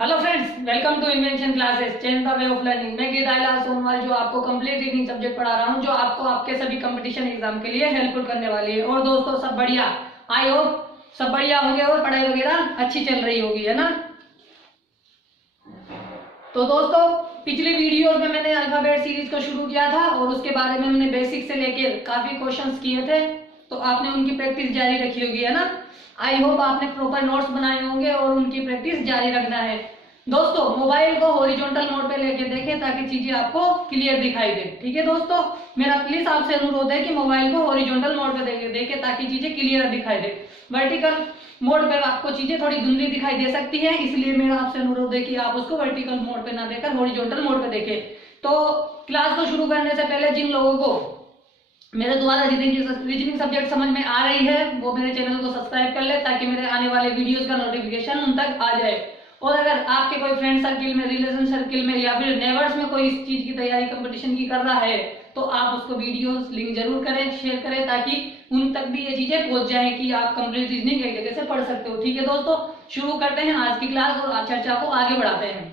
Hello friends, welcome to invention classes, change the way of learning. मैं गिदाइला सोनवाल जो आपको कंप्लीट रीडिंग सब्जेक्ट पढ़ा रहा हूं, जो आपको आपके सभी कंपटीशन एग्जाम के लिए हेल्पफुल करने वाली है। और दोस्तों सब बढ़िया, आई होप सब बढ़िया होंगे और पढ़ाई वगैरह अच्छी चल रही होगी, है ना। तो दोस्तों पिछली वीडियो में मैंने अल्फाबेट सीरीज को शुरू किया था और उसके बारे में मैंने बेसिक से लेकर काफी क्वेश्चंस किए थे, तो आपने उनकी प्रैक्टिस जारी रखी होगी, है ना। आई होप आपने प्रॉपर नोट्स बनाए होंगे और उनकी प्रैक्टिस जारी रखना है। दोस्तों मोबाइल को हॉरिजॉन्टल मोड पे लेके देखें ताकि चीजें आपको क्लियर दिखाई दे। ठीक है दोस्तों, मेरा प्लीज आपसे अनुरोध है कि मोबाइल को हॉरिजॉन्टल मोड पे देखें ताकि चीजें क्लियर दिखाई दे। वर्टिकल मोड पे आपको चीजें थोड़ी धुंधली दिखाई दे सकती है, इसलिए मेरा आपसे अनुरोध है कि आप उसको वर्टिकल मोड पे ना देकर हॉरिजॉन्टल मोड पे देखें। तो क्लास को शुरू करने से पहले जिन लोगों को मेरे द्वारा रीजनिंग सब्जेक्ट समझ में आ रही है वो मेरे चैनल को सब्सक्राइब कर ले ताकि मेरे आने वाले वीडियोस का नोटिफिकेशन उन तक आ जाए। और अगर आपके कोई फ्रेंड सर्किल में, रिलेशन सर्किल में या फिर नेबर्स में कोई इस चीज की तैयारी कंपटीशन की कर रहा है तो आप उसको वीडियोस लिंक जरूर करें, शेयर करें ताकि उन तक भी ये चीजें पहुंच जाए कि आप कंप्लीट रीजनिंग एक जगह से पढ़ सकते हो। ठीक है दोस्तों, शुरू करते हैं आज की क्लास और चर्चा को आगे बढ़ाते हैं।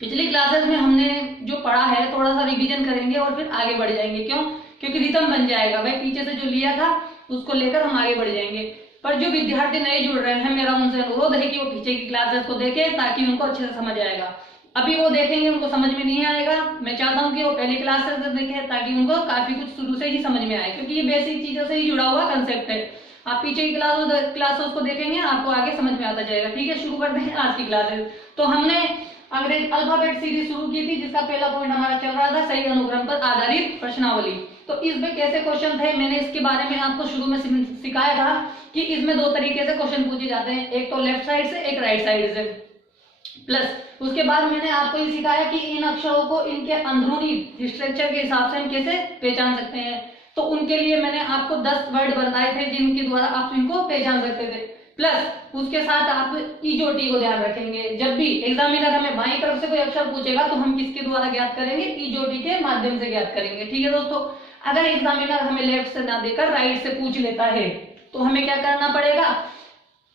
पिछली क्लासेस में हमने जो पढ़ा है थोड़ा सा रिवीजन करेंगे और फिर आगे बढ़ जाएंगे। क्यों? क्योंकि रिदम बन जाएगा भाई, पीछे से जो लिया था उसको लेकर हम आगे बढ़ जाएंगे। पर जो विद्यार्थी नए जुड़ रहे हैं, मेरा उनसे अनुरोध है कि वो पीछे की क्लासेस को देखें ताकि उनको अच्छे से समझ आएगा। अभी वो देखेंगे उनको समझ में नहीं आएगा, मैं चाहता हूँ कि वो पहली क्लासेस से देखें ताकि उनको काफी कुछ शुरू से ही समझ में आए, क्योंकि ये बेसिक चीजों से ही जुड़ा हुआ कंसेप्ट है। आप पीछे की क्लासेस को देखेंगे आपको आगे समझ में आता जाएगा। ठीक है, शुरू करते हैं आज की क्लासेस। तो हमने अंग्रेज अल्फाबेट सीरीज शुरू की थी जिसका पहला पॉइंट हमारा चल रहा था सही अनुक्रम पर आधारित प्रश्नावली। तो इसमें कैसे क्वेश्चन थे मैंने इसके बारे में आपको शुरू में सिखाया था कि इसमें दो तरीके से क्वेश्चन पूछे जाते हैं, एक तो लेफ्ट साइड से, एक राइट साइड से। प्लस उसके बाद मैंने आपको ये सिखाया कि इन अक्षरों को इनके अंदरूनी स्ट्रक्चर के हिसाब से हम कैसे पहचान सकते हैं। तो उनके लिए मैंने आपको 10 वर्ड बताए थे जिनके द्वारा आप इनको पहचान सकते थे। प्लस उसके साथ आप ईजोटी को ध्यान रखेंगे। जब भी एग्जामिनर हमें बाईं तरफ से कोई अक्षर पूछेगा तो हम किसके द्वारा ज्ञात करेंगे? ईजोटी के माध्यम से ज्ञात करेंगे। ठीक है दोस्तों, अगर एग्जामिनर हमें लेफ्ट से ना देकर राइट से पूछ लेता है तो हमें क्या करना पड़ेगा?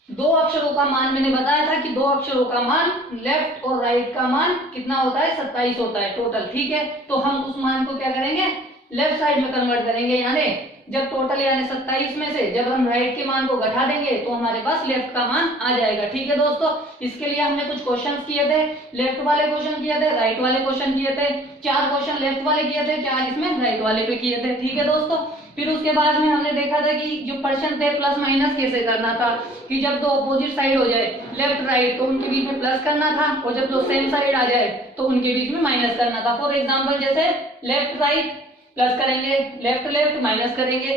दो अक्षरों का मान मैंने बताया था कि दो अक्षरों का मान लेफ्ट और राइट का मान कितना होता है? 27 होता है टोटल। ठीक है, तो हम उस मान को क्या करेंगे? लेफ्ट साइड में कन्वर्ट करेंगे, यानी जब टोटल यानी 27 में से जब हम राइट के मान को घटा देंगे तो हमारे पास लेफ्ट का मान आ जाएगा। ठीक है दोस्तों, इसके लिए हमने कुछ क्वेश्चंस किए थे, लेफ्ट वाले क्वेश्चन किए थे, राइट वाले क्वेश्चन किए थे। 4 क्वेश्चन लेफ्ट वाले किए थे, 4 इसमें राइट वाले पे किए थे। ठीक है दोस्तों, फिर उसके बाद में हमने देखा था कि जो पर्सन थे प्लस माइनस कैसे करना था, कि जब दो अपोजिट साइड हो जाए लेफ्ट राइट तो उनके बीच में प्लस करना था और जब दो सेम साइड आ जाए तो उनके बीच में माइनस करना था। फॉर एग्जाम्पल जैसे लेफ्ट राइट प्लस करेंगे, लेफ्ट लेफ्ट माइनस करेंगे,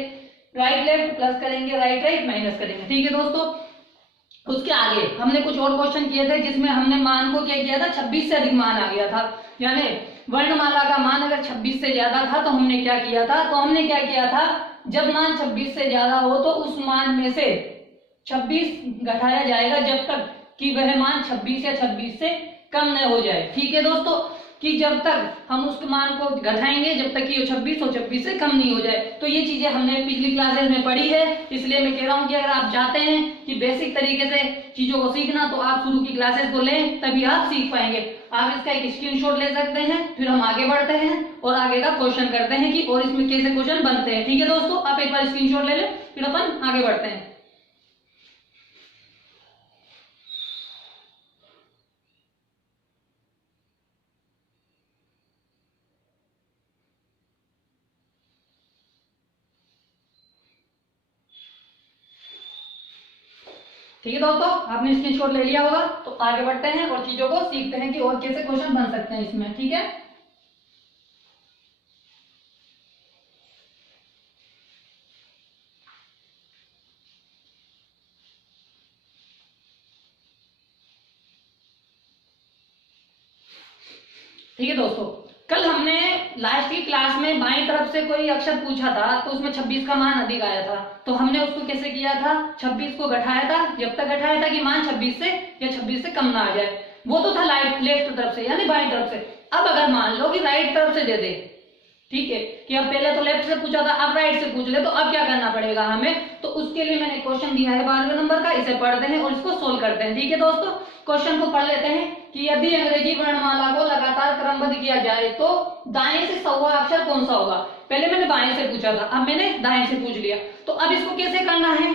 राइट लेफ्ट प्लस करेंगे, राइट राइट माइनस करेंगे। ठीक है दोस्तों, उसके आगे हमने कुछ और क्वेश्चन किए थे जिसमें हमने मान को क्या किया था? 26 से अधिक मान आ गया था, यानी वर्णमाला का मान अगर 26 से ज्यादा था तो हमने क्या किया था? तो हमने क्या किया था, जब मान 26 से ज्यादा हो तो उस मान में से 26 घटाया जाएगा जब तक कि वह मान 26 या 26 से कम न हो जाए। ठीक है दोस्तों, कि जब तक हम उस मान को घटाएंगे जब तक कि 26 और 26 से कम नहीं हो जाए। तो ये चीजें हमने पिछली क्लासेस में पढ़ी है, इसलिए मैं कह रहा हूं कि अगर आप चाहते हैं कि बेसिक तरीके से चीजों को सीखना तो आप शुरू की क्लासेस को लें, तभी आप सीख पाएंगे। आप इसका एक स्क्रीनशॉट ले सकते हैं, फिर हम आगे बढ़ते हैं और आगे का क्वेश्चन करते हैं कि और इसमें कैसे क्वेश्चन बनते हैं। ठीक है दोस्तों, आप एक बार स्क्रीनशॉट ले लें फिर अपन आगे बढ़ते हैं। ठीक है दोस्तों, आपने स्क्रीनशॉट ले लिया होगा, तो आगे बढ़ते हैं और चीजों को सीखते हैं कि और कैसे क्वेश्चन बन सकते हैं इसमें। ठीक है, ठीक है दोस्तों, कल हमने लास्ट की क्लास में बाईं तरफ से कोई अक्षर पूछा था तो उसमें 26 का मान अधिक आया था। तो हमने उसको कैसे किया था? 26 को घटाया था, जब तक घटाया था कि मान 26 से या 26 से कम ना आ जाए। वो तो था लेफ्ट तरफ से यानी बाईं तरफ से। अब अगर मान लो कि राइट तरफ से दे दे, ठीक है, कि अब पहले तो लेफ्ट से पूछा था अब राइट से पूछ ले, तो अब क्या करना पड़ेगा हमें? तो उसके लिए मैंने क्वेश्चन दिया है 12वें नंबर का, इसे पढ़ते हैं और इसको सोल्व करते हैं। ठीक है दोस्तों, क्वेश्चन को पढ़ लेते हैं कि यदि अंग्रेजी वर्णमाला को लगातार क्रमबद्ध किया जाए तो दाएं से सौवा अक्षर कौन सा होगा। पहले मैंने बाएं से पूछा था, अब मैंने दाएं से पूछ लिया। तो अब इसको कैसे करना है,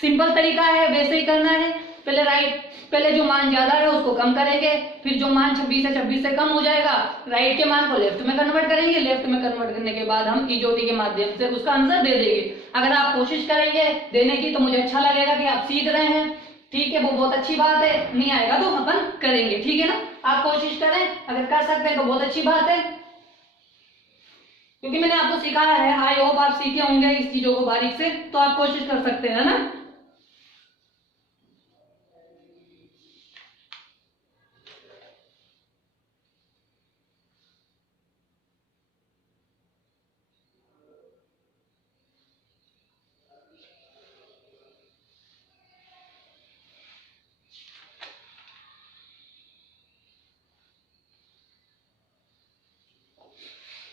सिंपल तरीका है, वैसे ही करना है। पहले पहले जो मान ज्यादा है उसको कम करेंगे, फिर जो मान 26 है 26 से कम हो जाएगा, राइट के मान को लेफ्ट में कन्वर्ट करेंगे, लेफ्ट में कन्वर्ट करने के बाद हम इजोटी के माध्यम से उसका आंसर दे देंगे। अगर आप कोशिश करेंगे देने की तो मुझे अच्छा लगेगा कि आप सीख रहे हैं, ठीक है, वो बहुत अच्छी बात है। नहीं आएगा तो अपन करेंगे, ठीक है ना। आप कोशिश करें, अगर कर सकते हैं तो बहुत अच्छी बात है, क्योंकि मैंने आपको सिखाया है। आई होप आप सीखे होंगे इस चीजों को बारीक से, तो आप कोशिश कर सकते हैं ना।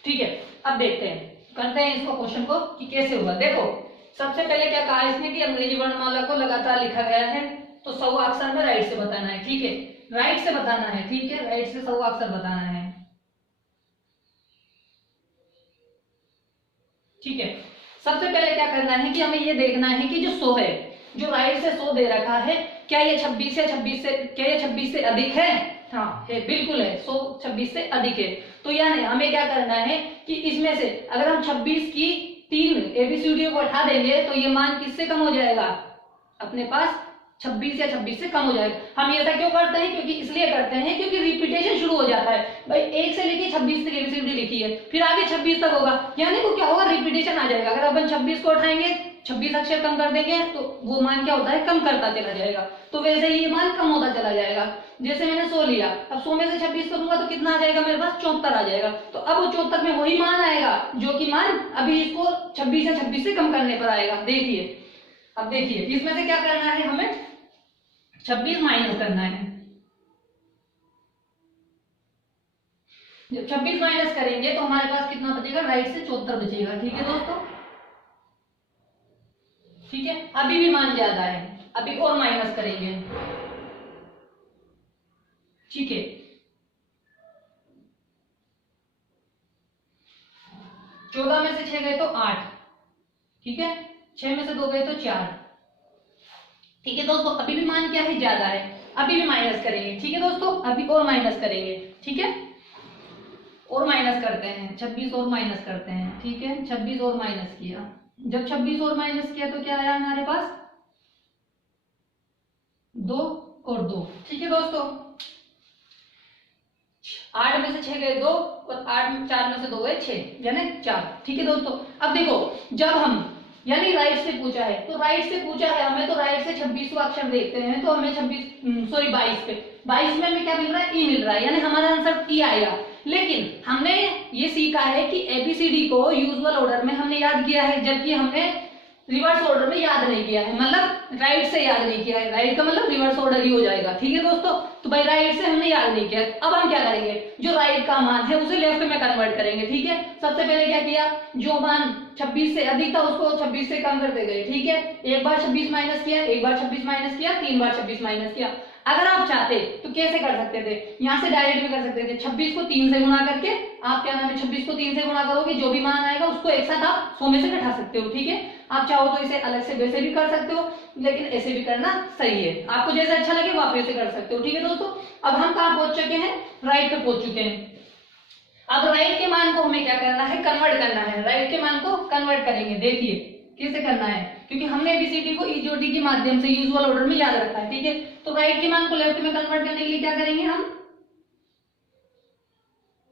ठीक है, अब देखते हैं, करते हैं इसको क्वेश्चन को कि कैसे होगा। देखो सबसे पहले क्या कहा इसने कि अंग्रेजी वर्णमाला को लगातार लिखा गया है, तो सौवा अक्षर में राइट से बताना है, ठीक है, राइट से बताना है, ठीक है, राइट से सौवा अक्षर बताना है, ठीक है। सबसे पहले क्या करना है कि हमें ये देखना है कि जो 100 है, जो राइट से 100 दे रखा है, क्या ये 26 या 26 से, क्या ये 26 से अधिक है। हाँ है, बिल्कुल है, 100 26 से अधिक है। तो यानी हमें क्या करना है कि इसमें से अगर हम 26 की 3 एबीसीडी को हटा देंगे तो ये मान किससे कम हो जाएगा, अपने पास 26 या 26 से कम हो जाएगा। हम ऐसा क्यों करते हैं, क्योंकि इसलिए करते हैं क्योंकि रिपीटेशन शुरू हो जाता है। भाई 1 से लेके 26 तक एबीसीडी लिखी है, फिर आगे 26 तक होगा, यानी वो क्या होगा, रिपीटेशन आ जाएगा। अगर अपन 26 को उठाएंगे, 26 अक्षर कम कर देंगे तो वो मान क्या होता है, कम करता चला जाएगा। तो वैसे ही ये मान कम होता चला जाएगा। जैसे मैंने 100 लिया, अब 100 में से 26 करूंगा तो कितना आ जाएगा मेरे पास, 74 आ जाएगा। तो अब वो 74 में वही मान आएगा जो कि मान अभी इसको 26 या 26 से कम करने पर आएगा। देखिए, अब देखिए इसमें से क्या करना है, हमें 26 माइनस करना है। जब 26 माइनस करेंगे तो हमारे पास कितना बचेगा, राइट से 74 बचेगा, ठीक है दोस्तों, ठीक है। अभी भी मान ज्यादा है, अभी और माइनस करेंगे, ठीक है। 14 में से 6 गए तो 8, ठीक है, 6 में से 2 गए तो 4, ठीक है दोस्तों। अभी भी मान क्या है, ज्यादा है, अभी भी माइनस करेंगे, ठीक है दोस्तों, अभी और माइनस करेंगे, ठीक है, और माइनस करते हैं, 26 और माइनस करते हैं, ठीक है, 26 और माइनस किया। जब 26 और माइनस किया तो क्या आया हमारे पास, 2 और 2, ठीक है दोस्तों। 8 में से 6 गए 2 और 4 में से 2 गए 6, यानी 4, ठीक है दोस्तों। अब देखो जब हम, यानी राइट से पूछा है तो राइट से पूछा है हमें, तो राइट से 26वां अक्षर देखते हैं, तो हमें 22 पे 22 में हमें क्या मिल रहा है, ई मिल रहा है, यानी हमारा आंसर ई आएगा। लेकिन हमने ये सीखा है कि एबीसीडी को यूजुअल ऑर्डर में हमने याद किया है, जबकि हमने रिवर्स ऑर्डर में याद नहीं किया है, मतलब राइट से याद नहीं किया है। राइट का मतलब रिवर्स ऑर्डर ही हो जाएगा, ठीक है दोस्तों। तो भाई राइट से हमने याद नहीं किया, अब हम क्या करेंगे, जो राइट का मान है उसे लेफ्ट में कन्वर्ट करेंगे, ठीक है। सबसे पहले क्या किया, जो मान 26 से अधिक था उसको 26 से कम करते गए, ठीक है। एक बार 26 माइनस किया, एक बार 26 माइनस किया, 3 बार 26 माइनस किया। अगर आप चाहते तो कैसे कर सकते थे, यहाँ से डायरेक्ट भी कर सकते थे, 26 को 3 से गुणा करके, आप क्या नाम है 26 को 3 से गुणा करोगे, जो भी मान आएगा उसको एक साथ आप 100 में से घटा सकते हो, ठीक है। आप चाहो तो इसे अलग से वैसे भी कर सकते हो, लेकिन ऐसे भी करना सही है, आपको जैसे अच्छा लगे वो आप वैसे कर सकते हो, ठीक है दोस्तों। अब हम कहाँ पहुंच चुके हैं, राइट पे पहुंच चुके हैं। अब राइट के मान को हमें क्या करना है, कन्वर्ट करना है, राइट के मान को कन्वर्ट करेंगे। देखिए कैसे करना है, क्योंकि हमने एबीसीडी को ईजीओटी के माध्यम से यूजुअल ऑर्डर में याद रखा है, ठीक है। तो राइट के मान को लेफ्ट में कन्वर्ट करने के लिए क्या करेंगे हम,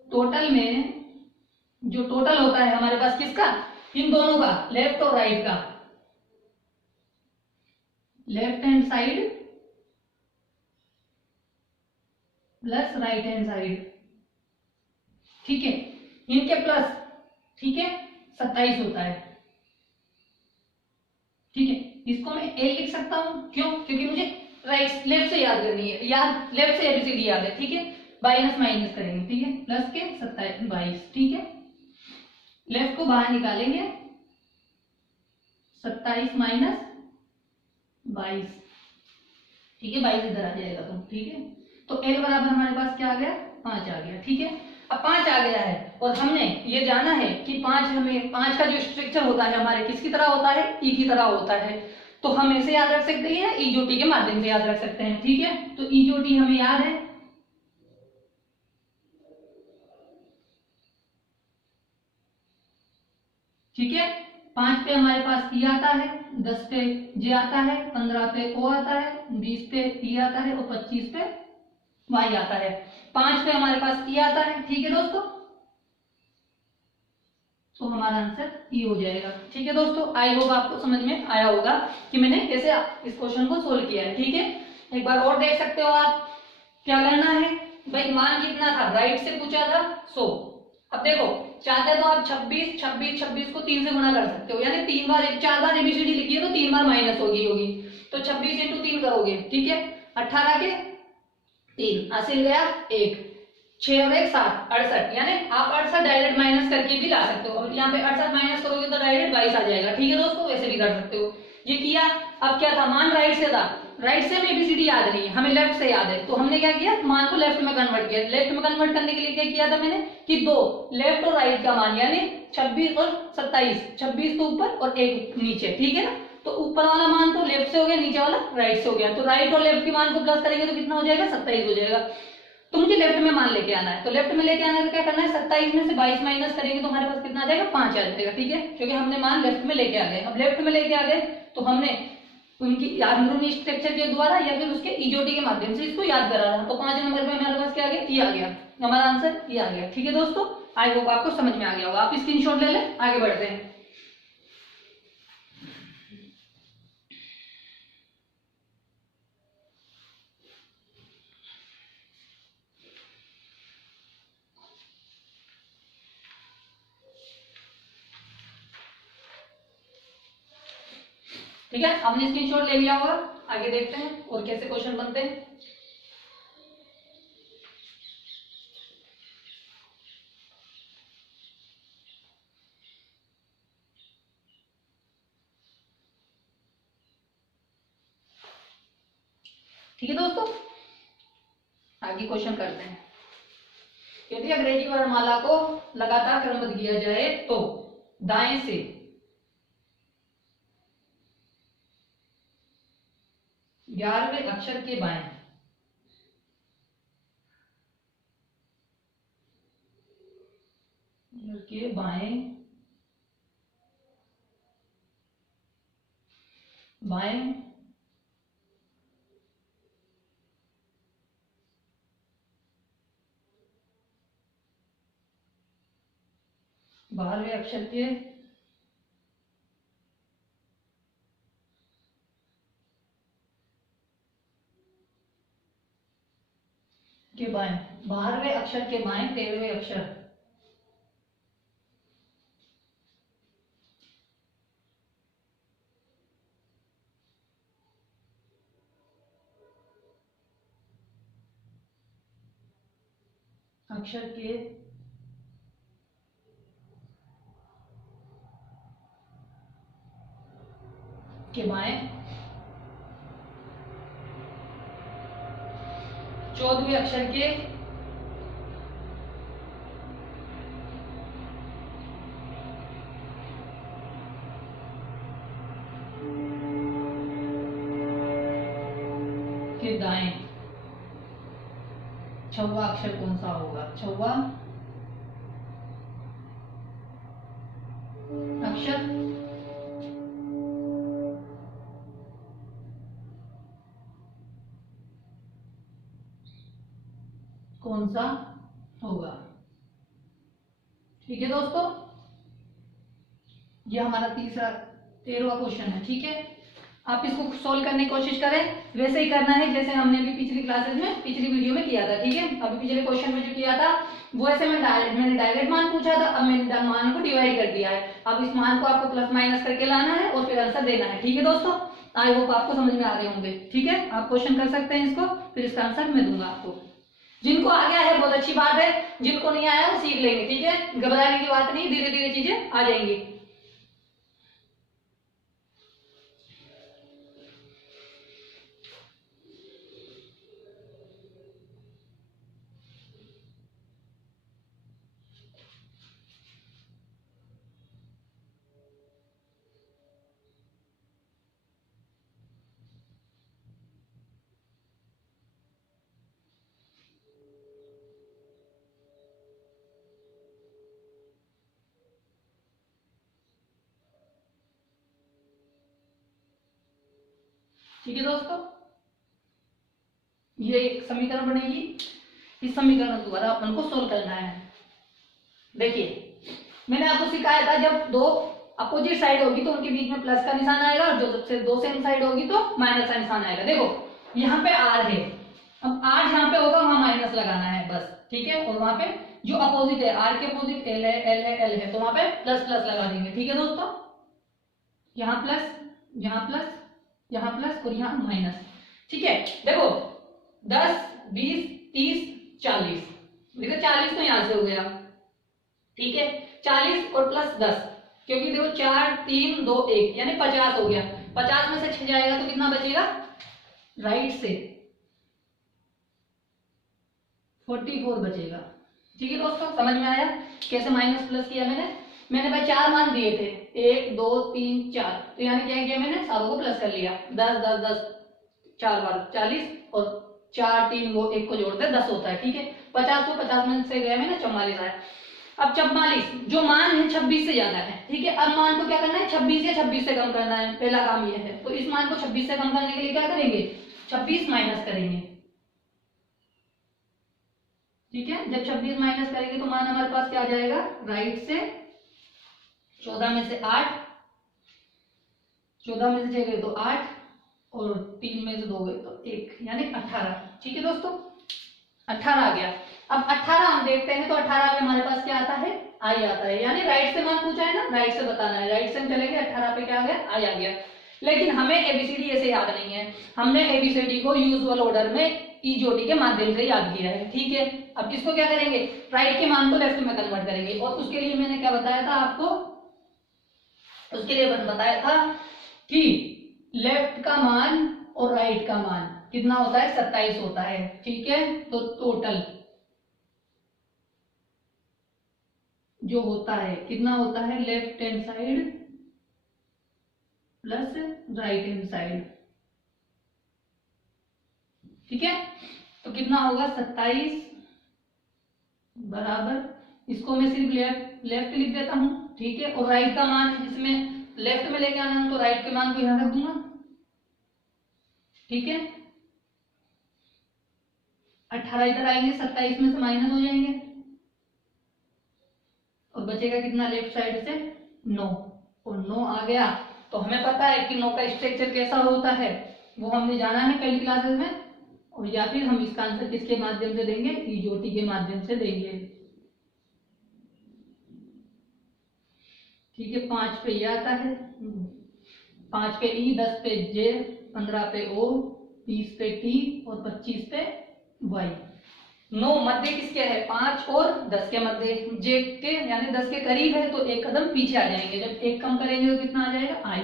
टोटल में जो टोटल होता है हमारे पास किसका, इन दोनों का, लेफ्ट और राइट का, left hand side plus right hand side, ठीक है, इनके प्लस, ठीक है, 27 होता है, ठीक है। इसको मैं ए लिख सकता हूं, क्यों, क्योंकि मुझे राइट लेफ्ट से याद करनी है, याद लेफ्ट से एबीसीडी याद है, ठीक है। माइनस माइनस करेंगे, ठीक है, प्लस के 22, ठीक है, लेफ्ट को बाहर निकालेंगे, 27 माइनस 22, ठीक है, 22 इधर आ जाएगा तो, ठीक है। तो एल बराबर हमारे पास क्या आ गया, 5 आ गया, ठीक है। अब 5 आ गया है और हमने ये जाना है कि 5 हमें 5 का जो स्ट्रक्चर होता है हमारे किसकी तरह होता है, ई की तरह होता है। तो हम ऐसे याद रख सकते हैं, ई जो टी के माध्यम से याद रख सकते हैं, ठीक है। तो ई जो टी हमें याद है, ठीक है। 5 पे हमारे पास ई आता है, 10 पे जे आता है, 15 पे ओ आता है, 20 पे ई आता है और 25 पे वाई आता है। 5 पे हमारे पास ई आता है, ठीक है दोस्तों। तो हमारा आंसर ई हो जाएगा, ठीक है दोस्तों। आई होप आपको समझ में आया होगा कि मैंने कैसे इस क्वेश्चन को सोल्व किया है, ठीक है। एक बार और देख सकते हो आप। क्या करना है भाई, मान कितना था, राइट से पूछा था 100। अब देखो चाहते तो आप 26 26 26 को 3 से गुणा कर सकते हो, यानी 3 बार 4 बार एबीसीडी लिखी है तो 3 बार माइनस होगी। तो 26 इंटू 3 करोगे, ठीक है, 18 के 3 हासिल गया 1, 6 और 1 7, 68। यानी आप 68 डायरेक्ट माइनस करके भी ला सकते हो। यहाँ पे 68 माइनस करोगे तो डायरेक्ट 22 आ जाएगा, ठीक है दोस्तों। वैसे भी कर सकते हो, ये किया। अब क्या था, मान राइट से था, राइट से हमें एबीसीडी याद नहीं है, हमें लेफ्ट से याद है। तो हमने क्या किया, मान को लेफ्ट में कन्वर्ट किया। लेफ्ट में कन्वर्ट करने के लिए क्या किया था मैंने कि 2 लेफ्ट और राइट का मान, यानी 26 और 27, 26 तो ऊपर और 1 नीचे, ठीक है ना। तो ऊपर वाला मान तो लेफ्ट से हो गया, नीचे वाला राइट से हो गया। तो राइट और लेफ्ट के मान को प्लस करेंगे तो कितना हो जाएगा, 27 हो जाएगा। तो मुझे लेफ्ट में मान लेके आना है, तो लेफ्ट में लेके आना है तो क्या करना है, 27 में से 22 माइनस करेंगे तो हमारे पास कितना आ जाएगा, 5 आ जाएगा, ठीक है। क्योंकि हमने मान लेफ्ट में लेके आ गए। अब लेफ्ट में लेके आ गए तो हमने उनकी अंदरूनी स्ट्रक्चर के द्वारा या फिर उसके इजोटी के माध्यम से इसको याद करा था। तो 5 नंबर में हमारे पास क्या आ गया, ई आ गया, हमारा आंसर ई आ गया, ठीक है दोस्तों। आई होप आपको समझ में आ गया होगा। आप स्क्रीनशॉट ले लें, आगे बढ़ते हैं। ठीक है, आपने स्क्रीनशॉट ले लिया होगा। आगे देखते हैं और कैसे क्वेश्चन बनते हैं। ठीक है दोस्तों, आगे क्वेश्चन करते हैं। यदि अंग्रेजी वर्णमाला को लगातार क्रमबद्ध किया जाए तो दाएं से 11वें अक्षर के बाएं बाएं 12वें अक्षर के बाएं 12वें अक्षर के बाएं 13वें अक्षर अक्षर के बाएं 14वें अक्षर के दाएं 6वां अक्षर कौन सा होगा, 6वां अक्षर कौन सा होगा। ठीक है दोस्तों, ये हमारा 13वां क्वेश्चन है, ठीक है। आप इसको सोल्व करने की कोशिश करें, वैसे ही करना है जैसे हमने भी पिछली क्लासेस में पिछली वीडियो में किया था, ठीक है। अभी पिछले क्वेश्चन में जो किया था वो ऐसे मैंने डायरेक्ट मान पूछा था, अब मैंने मान को डिवाइड कर दिया है। अब इस मान को आपको प्लस माइनस करके लाना है और फिर आंसर देना है, ठीक है दोस्तों। आई होप आपको समझ में आ गए होंगे, ठीक है। आप क्वेश्चन कर सकते हैं इसको, फिर इसका आंसर मैं दूंगा आपको। जिनको आ गया है बहुत अच्छी बात है, जिनको नहीं आया वो सीख लेंगे, ठीक है। घबराने की बात नहीं, धीरे धीरे चीजें आ जाएंगी। ठीक है दोस्तों, ये एक समीकरण बनेगी। इस समीकरण द्वारा अपन को सोल्व करना है। देखिए मैंने आपको सिखाया था जब दो अपोजिट साइड होगी तो उनके बीच में प्लस का निशान आएगा, और जो सबसे दो सेम साइड होगी तो माइनस का निशान आएगा। देखो यहाँ पे आर है, अब आर जहाँ पे होगा वहां माइनस लगाना है बस, ठीक है। और वहां पे जो अपोजिट है, आर के अपोजिट एल है, एल है, एल है, तो वहां पे प्लस प्लस लगा देंगे। ठीक है दोस्तों, यहाँ प्लस, यहाँ प्लस, यहाँ प्लस और यहाँ माइनस। ठीक है, देखो 10 20 30 40, देखो 40 तो यहां से हो गया, ठीक है। 40 और प्लस 10, क्योंकि देखो 4 3 2 1 यानी 50 हो गया। 50 में से 6 जाएगा तो कितना बचेगा, राइट से 44 बचेगा। ठीक है दोस्तों, समझ में आया कैसे माइनस प्लस किया मैंने भाई 4 मान दिए थे, 1 2 3 4, तो यानी क्या किया मैंने, सारों को प्लस कर लिया। 10 10 10 4 बार 40, और 4 3 2 1 को जोड़ते 10 होता है। ठीक है, 50 को 50 में से गया मैंने 44 आया। अब 44 जो मान है 26 से ज्यादा है, ठीक है। अब मान को क्या करना है, 26 या 26 से कम करना है, पहला काम ये है। तो इस मान को 26 से कम करने के लिए क्या करेंगे, 26 माइनस करेंगे। ठीक है, जब 26 माइनस करेंगे तो मान हमारे पास क्या आ जाएगा, राइट से 14 में से 8, 14 में से 6 गए तो 8, और 3 में से 2 गए तो 1, यानी 18। ठीक है दोस्तों, 18 आ गया। अब 18 हम देखते हैं तो 18 में हमारे पास क्या आता है, आई आता है, यानी राइट से मान पूछा है ना, राइट से बताना है। राइट से हम चलेंगे, 18 पे क्या आ गया, आई आ गया। लेकिन हमें एबीसीडी ऐसे याद नहीं है, हमने एबीसीडी को यूजुअल ऑर्डर में ईजोटी के माध्यम से याद किया है। ठीक है, अब इसको क्या करेंगे, राइट के मान को लेफ्ट में कन्वर्ट करेंगे। और उसके लिए मैंने क्या बताया था आपको, उसके लिए बताया था कि लेफ्ट का मान और राइट का मान कितना होता है, 27 होता है। ठीक है, तो टोटल जो होता है कितना होता है, left hand side plus right hand side. ठीक है, तो कितना होगा, 27 बराबर, इसको मैं सिर्फ लेफ्ट लेफ्ट लिख देता हूं। ठीक है, और राइट का मान जिसमें लेफ्ट में लेके आना है तो राइट के मान को यहां रख दूंगा। ठीक है, 18 इधर आएंगे, 27 में से माइनस हो जाएंगे, और बचेगा कितना, लेफ्ट साइड से 9, और 9 आ गया। तो हमें पता है कि 9 का स्ट्रक्चर कैसा होता है, वो हमने जाना है पहली क्लासेस में। और या फिर हम इसका आंसर किसके माध्यम से देंगे, ईजोटी के माध्यम से देंगे। ठीक है, 5 पे ये आता है, 5 पे ई, 10 पे जे, 15 पे ओ, 30 पे टी, और 25 पे वाई। 9 मध्य किसके है, 5 और 10 के मध्य, जे के यानी 10 के करीब है तो एक कदम पीछे आ जाएंगे। जब एक कम करेंगे तो कितना आ जाएगा, आई।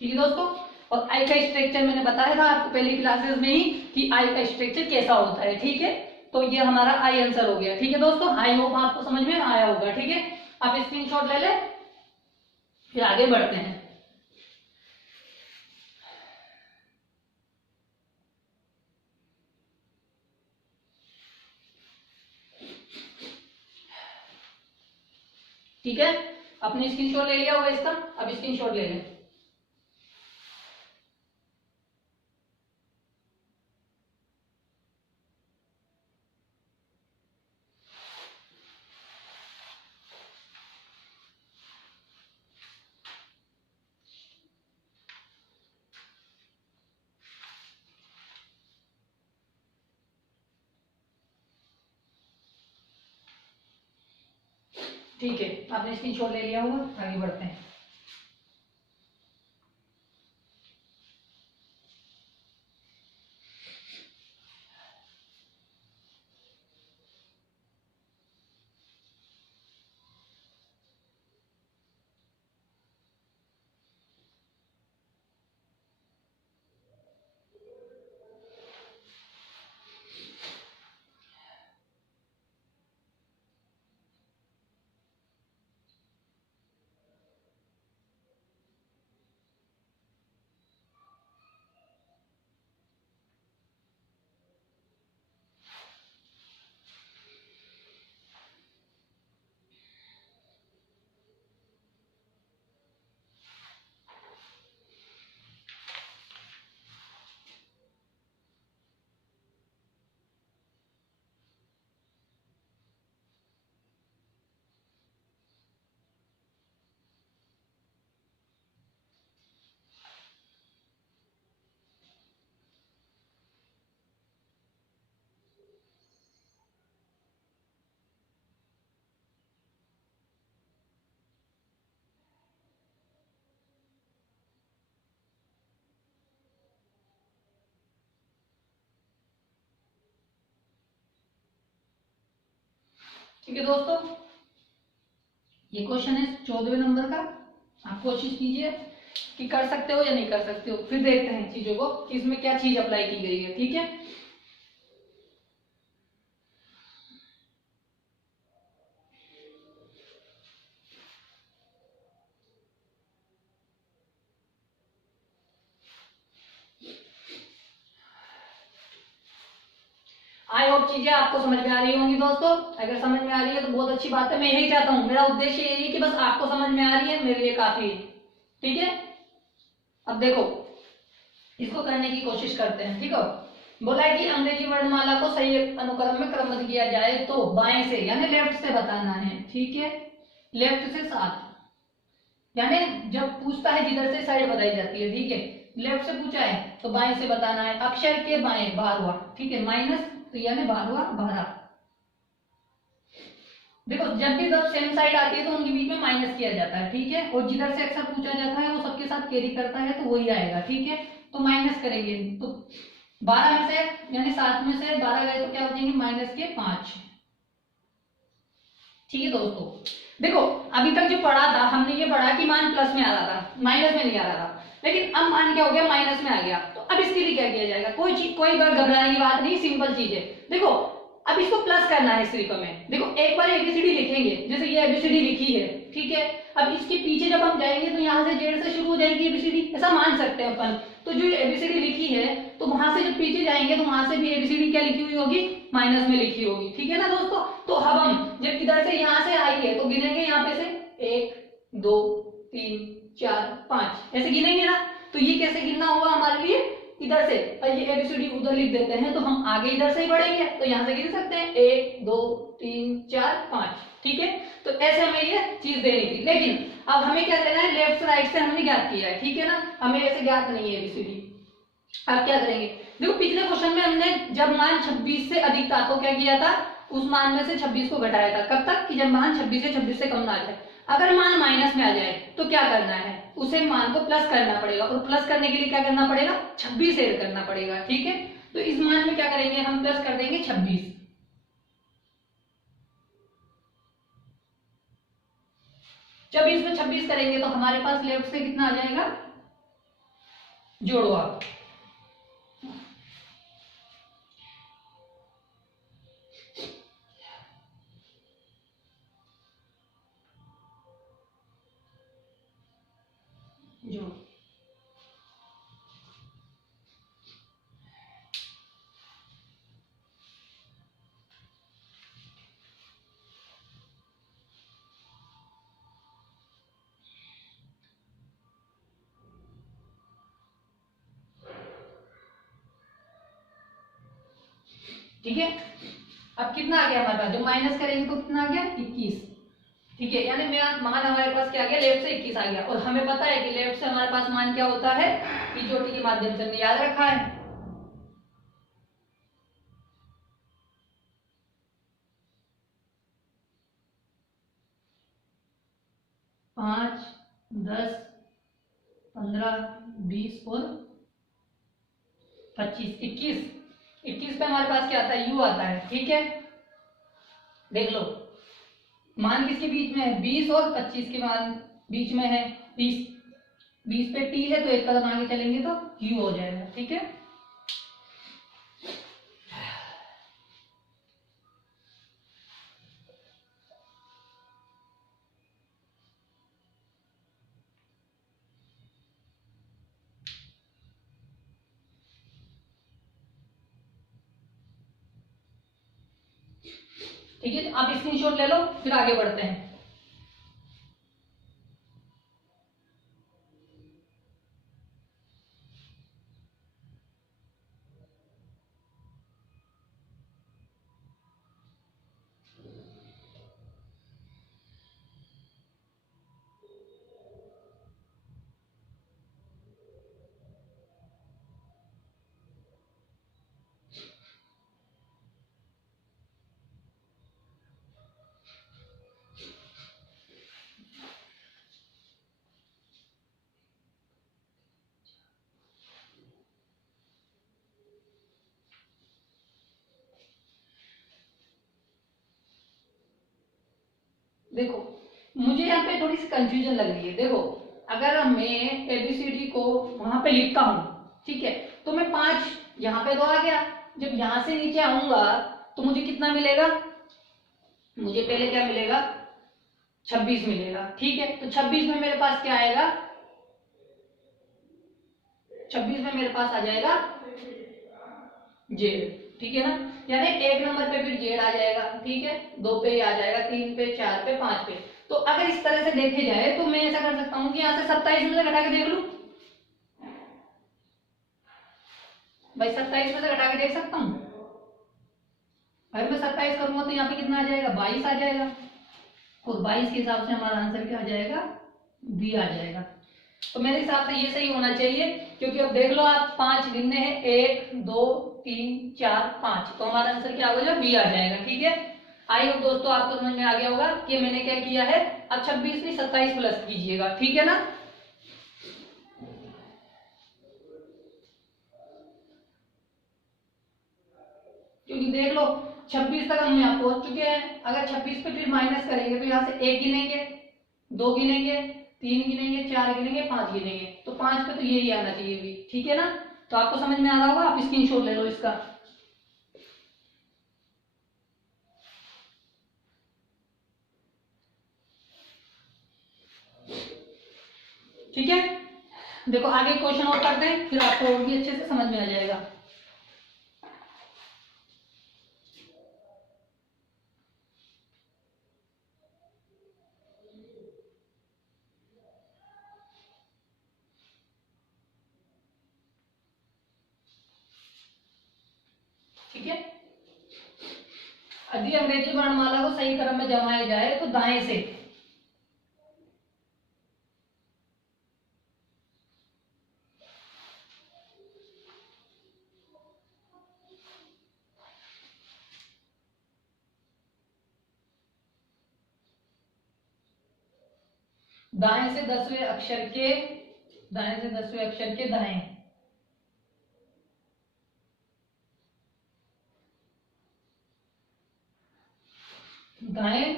ठीक है दोस्तों, और आई का स्ट्रक्चर मैंने बताया था आपको पहली क्लासेस में ही कि आई का स्ट्रक्चर कैसा होता है। ठीक है, तो ये हमारा आई आंसर हो गया। ठीक है दोस्तों, आई होप आपको समझ में आया होगा। ठीक है, आप स्क्रीनशॉट ले ले, फिर आगे बढ़ते हैं। ठीक है, आपने स्क्रीनशॉट ले लिया होगा इसका, अब स्क्रीनशॉट ले लें। ठीक है, आपने स्क्रीनशॉट ले लिया होगा, आगे बढ़ते हैं। ठीक है दोस्तों, ये क्वेश्चन है 14वें नंबर का। आप कोशिश कीजिए कि कर सकते हो या नहीं कर सकते हो, फिर देखते हैं चीजों को कि इसमें क्या चीज अप्लाई की गई है। ठीक है, आई होप चीजें आपको समझ में आ रही होंगी दोस्तों। अगर समझ में आ रही है तो बहुत अच्छी बात है। मैं यही चाहता हूं, मेरा उद्देश्य यही है कि बस आपको समझ में आ रही है, मेरे लिए काफी है। ठीक है, अब देखो इसको करने की कोशिश करते हैं। ठीक है, बोला है कि अंग्रेजी वर्णमाला को सही अनुक्रम में क्रमबद्ध किया जाए तो बाएं से यानी लेफ्ट से बताना है। ठीक है, लेफ्ट से 7, यानी जब पूछता है जिधर से साइड बताई जाती है। ठीक है, लेफ्ट से पूछा है तो बाएं से बताना है, अक्षर के बाएं 12वां। ठीक है, माइनस तो यानी 12वां 12। देखो जब भी जब सेम साइड आती है तो उनके बीच में माइनस किया जाता है। ठीक है, और जिधर से अक्षर पूछा जाता है वो सबके साथ कैरी करता है तो वही आएगा। ठीक है, तो माइनस करेंगे तो 12 में से यानी 7 में से 12 गए तो क्या बचेंगे -5। ठीक है दोस्तों, देखो अभी तक जो पढ़ा था हमने ये पढ़ा कि मान प्लस में आ रहा था, माइनस में नहीं आ रहा था, लेकिन अब मान क्या हो गया माइनस में आ गया। तो अब इसके लिए क्या किया जाएगा, कोई बार घबराने की बात नहीं, सिंपल चीज है। देखो अब इसको प्लस करना है इस तरीके में। देखो एक बार एबीसीडी लिखेंगे, जैसे ये एबीसीडी लिखी है। ठीक है, अब इसके पीछे जब हम जाएंगे तो यहाँ से जेड से शुरू हो जाएगी एबीसीडी, ऐसा मान सकते हैं अपन। तो जो एबीसीडी लिखी है तो वहां से जब पीछे जाएंगे तो वहां से भी एबीसीडी क्या लिखी हुई होगी, माइनस में लिखी होगी। ठीक है ना दोस्तों, तो अब हम जब इधर से यहाँ से आएंगे तो गिनेंगे यहाँ पे से 1 2 3 4 5 ऐसे गिनेंगे ना। तो ये कैसे गिनना होगा हमारे लिए, इधर से, और ये एबीसीडी उधर लिख देते हैं तो हम आगे इधर से ही बढ़ेंगे तो यहाँ से गिन सकते हैं 1 2 3 4 5। ठीक है, तो ऐसे हमें ये चीज देनी थी, लेकिन अब हमें क्या देना है, लेफ्ट से राइट से हमने ज्ञात किया है। ठीक है ना, हमें ऐसे ज्ञात नहीं है एबीसीडी। अब क्या करेंगे, देखो पिछले क्वेश्चन में हमने जब मान 26 से अधिक था तो क्या किया था, उस मान में से 26 को घटाया था। कब तक कि जब मान 26 से कम ना आ जाए। अगर मान माइनस में आ जाए तो क्या करना है, उसे मान को प्लस करना पड़ेगा, और प्लस करने के लिए क्या करना पड़ेगा, 26 ऐड करना पड़ेगा। ठीक है, तो इस मान में क्या करेंगे, हम प्लस कर देंगे 26। 24 में 26 करेंगे तो हमारे पास लेफ्ट से कितना आ जाएगा, जोड़ो आप। जोड़ो, ठीक है। अब कितना आ गया हमारे पास, जब माइनस करेंगे तो कितना आ गया 21। ठीक है, यानी मान हमारे पास क्या आ गया, लेफ्ट से 21 आ गया। और हमें पता है कि लेफ्ट से हमारे पास मान क्या होता है, कि चोटी के माध्यम से हमने याद रखा है। 5 10 15 20 और 25 21। 21 पे हमारे पास क्या आता है, यू आता है। ठीक है, देख लो मान किसके बीच में है, 20 और 25 के मान बीच में है। 20 पे टी है तो एक कदम आगे चलेंगे तो यू हो जाएगा। ठीक है, ठीक है, आप स्क्रीनशॉट ले लो फिर आगे बढ़ते हैं। देखो मुझे यहाँ पे थोड़ी सी कंफ्यूजन लग रही है। देखो अगर मैं ABCD को वहां पे लिखता हूँ, ठीक है, तो मैं 5 यहाँ पे तो आ गया, जब यहाँ से नीचे आऊंगा तो मुझे कितना मिलेगा, मुझे पहले क्या मिलेगा, 26 मिलेगा, ठीक है। तो 26 में मेरे पास क्या आएगा, 26 में मेरे पास आ जाएगा जेड, ठीक है ना, यानी 1 नंबर पे फिर जेड आ जाएगा, ठीक है, 2 पे आ जाएगा, 3 पे, 4 पे, 5 पे। तो अगर इस तरह से देखे जाए तो मैं ऐसा कर सकता हूँ कि यहाँ से 27 में से घटा के देख लूं भाई, 27 में से घटा के देख सकता हूँ भाई। मैं 27 करूंगा तो यहाँ पे कितना आ जाएगा, 22 आ जाएगा, और 22 के हिसाब से हमारा आंसर क्या आ जाएगा, बी आ जाएगा। तो मेरे हिसाब से ये सही होना चाहिए, क्योंकि अब देख लो आप 5 गिनने हैं, 1 2 3 4 5, तो हमारा आंसर क्या होगा, बी आ जाएगा, ठीक है। आई होप दोस्तों आपको समझ में आ गया होगा कि मैंने क्या किया है। अब 26 में 27 प्लस कीजिएगा, ठीक है ना। क्योंकि देख लो 26 तक हम यहाँ पहुंच चुके हैं, अगर 26 पे फिर माइनस करेंगे तो यहाँ से 1 गिनेंगे, 2 गिनेंगे, 3 गिनेंगे, 4 गिनेंगे, 5 गिनेंगे, तो 5 पे तो यही आना चाहिए भी, ठीक है ना। तो आपको समझ में आ रहा होगा, आप स्क्रीनशॉट ले लो इसका, ठीक है। देखो आगे क्वेश्चन और करते हैं, फिर आपको और भी अच्छे से समझ में आ जाएगा। ठीक है, यदि अंग्रेजी वर्णमाला को सही क्रम में जमाया जाए तो दाएं से, दाएं से 10वें अक्षर के, दाएं से 10वें अक्षर के दाएं, दाएं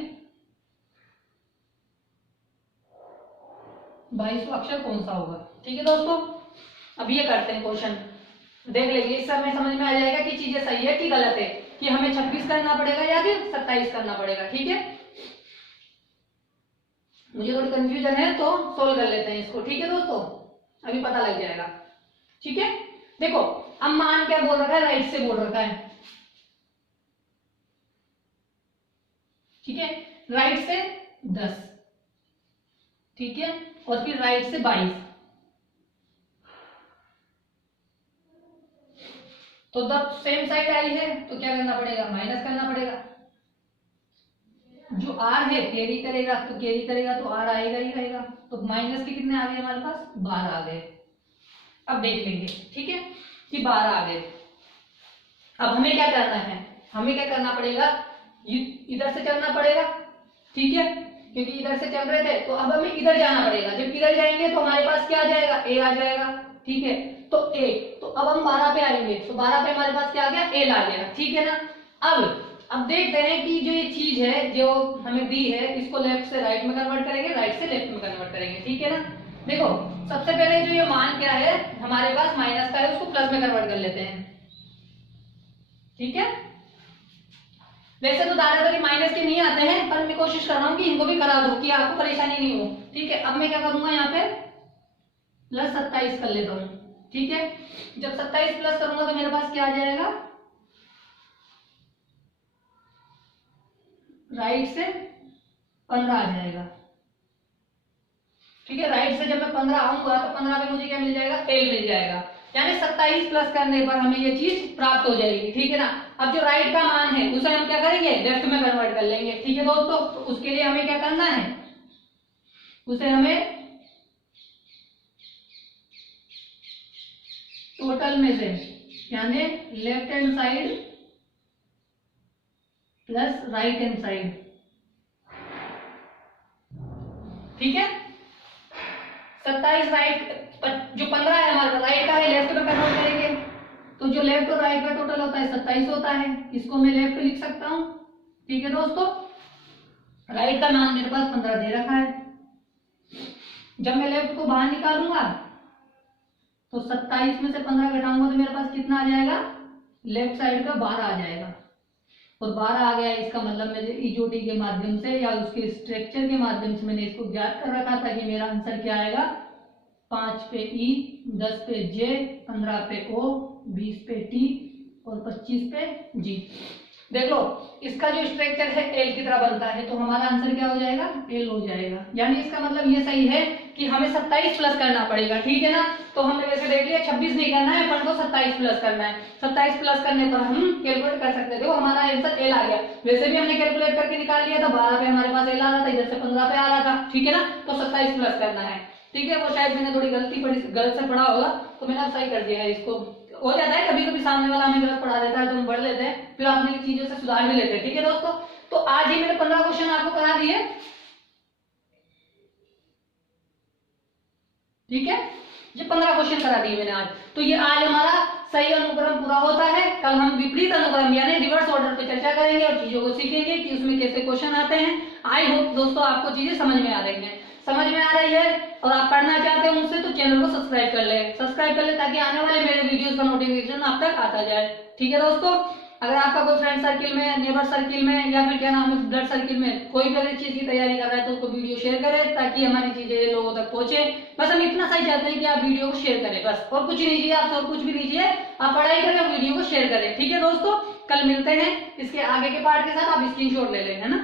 22वां अक्षर कौन सा होगा, ठीक है दोस्तों। अब ये करते हैं क्वेश्चन, देख लेंगे, इस समय समझ में आ जाएगा कि चीजें सही है कि गलत है, कि हमें 26 करना पड़ेगा या फिर 27 करना पड़ेगा, ठीक है। मुझे थोड़ी कंफ्यूजन है तो सोल्व कर लेते हैं इसको, ठीक है दोस्तों, अभी पता लग जाएगा, ठीक है। देखो अब मान क्या बोल रखा है, राइट से बोल रखा है, ठीक है, राइट से 10, ठीक है, और फिर राइट से 22, तो जब सेम साइड आई है तो क्या करना पड़ेगा, माइनस करना पड़ेगा। जो आर है कैरी करेगा तो कैरी करेगा तो आर आएगा ही रहेगा, तो माइनस के कितने आ गए हमारे पास, 12 आ गए। अब देख लेंगे, ठीक है, कि 12 आ गए। अब हमें क्या करना है, हमें क्या करना पड़ेगा, इधर से चलना पड़ेगा, ठीक है, क्योंकि इधर से चल रहे थे, तो अब हमें इधर जाना पड़ेगा। जब इधर जाएंगे तो हमारे पास क्या आ जाएगा, ए आ जाएगा, ठीक है, तो ए, तो अब हम 12 पे आएंगे, तो 12 पे हमारे पास क्या आ गया, एल आ गया, ठीक है ना। अब देखते हैं कि जो ये चीज है जो हमें दी है, इसको लेफ्ट से राइट में कन्वर्ट करेंगे, राइट से लेफ्ट में कन्वर्ट करेंगे, ठीक है ना। देखो सबसे पहले जो ये मान क्या है हमारे पास, माइनस का है, उसको प्लस में कन्वर्ट कर लेते हैं, ठीक है। वैसे तो ज्यादातर माइनस के नहीं आते हैं, पर मैं कोशिश कर रहा हूँ कि इनको भी करा दूं कि आपको परेशानी नहीं हो, ठीक है। अब मैं क्या करूंगा, यहाँ पे प्लस 27 कर लेता हूँ, ठीक है। जब 27 प्लस करूंगा तो मेरे पास क्या आ जाएगा, राइट से 15 आ जाएगा, ठीक है। राइट से जब मैं 15 आऊंगा तो 15 पे मुझे क्या मिल जाएगा, एल मिल जाएगा, यानी 27 प्लस करने पर हमें ये चीज प्राप्त हो जाएगी, ठीक है ना। अब जो राइट का मान है उसे हम क्या करेंगे, लेफ्ट में कन्वर्ट कर लेंगे, ठीक है दोस्तों। तो उसके लिए हमें क्या करना है, उसे हमें टोटल में से, यानी left hand side plus right hand side, ठीक है। 27 राइट, जो 15 है हमारे राइट का है, लेफ्ट में कन्वर्ट करेंगे, तो जो लेफ्ट और राइट का टोटल होता है 27 होता है, इसको मैं लेफ्ट लिख सकता हूं, ठीक है दोस्तों। राइट का मान मेरे पास 15 दे रखा है। जब मैं लेफ्ट को बाहर निकालूंगा तो 27 में से 15 घटाऊंगा तो मेरे पास कितना आ जाएगा, लेफ्ट साइड का 12 आ जाएगा। और 12 आ गया, इसका मतलब मेरे ईजोटी के माध्यम से या उसके स्ट्रक्चर के माध्यम से मैंने इसको ज्ञात कर रखा था कि मेरा आंसर क्या आएगा, 5 पे ई, 10 पे जे, 15 पे ओ, 20 पे टी और 25 पे जी। देख लो इसका जो स्ट्रक्चर है एल की तरह बनता है, तो हमारा आंसर क्या हो जाएगा, एल हो जाएगा। यानी इसका मतलब ये सही है कि हमें 27 प्लस करना पड़ेगा, ठीक है ना। तो हमने वैसे देख लिया 26 नहीं करना है, अपन को 27 प्लस करना है। 27 प्लस करने पर हम कैलकुलेट कर सकते थे, हमारा आंसर एल आ गया। वैसे भी हमने कैलकुलेट करके निकाल लिया था, 12 पे हमारे पास एल आ रहा था, इधर से 15 पे आ रहा था, ठीक है ना। तो 27 प्लस करना है, ठीक है। वो शायद मैंने थोड़ी गलत से पढ़ा होगा, तो मैंने अब सही कर दिया है। इसको हो जाता है कभी कभी, सामने वाला हमें गलत पढ़ा देता है तो हम पढ़ लेते हैं, फिर अपनी चीजों से सुधार भी लेते हैं, ठीक है दोस्तों। तो आज ही मैंने 15 क्वेश्चन आपको करा दिए, ठीक है। ये 15 क्वेश्चन करा दिए मैंने आज। तो ये आज हमारा सही अनुक्रम पूरा होता है। कल हम विपरीत अनुक्रम यानी रिवर्स ऑर्डर पे चर्चा करेंगे और चीजों को सीखेंगे कि उसमें कैसे क्वेश्चन आते हैं। आई होप दोस्तों आपको चीजें समझ में आ रही हैं। समझ में आ रही है और आप पढ़ना चाहते हो मुझसे तो चैनल को सब्सक्राइब कर ले ताकि आने वाले मेरे वीडियोस का नोटिफिकेशन आप तक आता जाए, ठीक है दोस्तों। अगर आपका कोई फ्रेंड सर्किल में, नेबर सर्किल में या फिर क्या नाम है ब्लड सर्किल में कोई भी अगर चीज की तैयारी कर रहा है तो उसको वीडियो शेयर करें ताकि हमारी चीजें लोगों तक पहुंचे। बस हम इतना सही चाहते हैं कि आप वीडियो को शेयर करें, बस और कुछ नहीं चाहिए आपसे, और कुछ भी नहीं चाहिए। आप पढ़ाई करें, वीडियो को शेयर करें, ठीक है दोस्तों। कल मिलते हैं इसके आगे के पार्ट के साथ, आप स्क्रीनशॉट ले लें, है ना।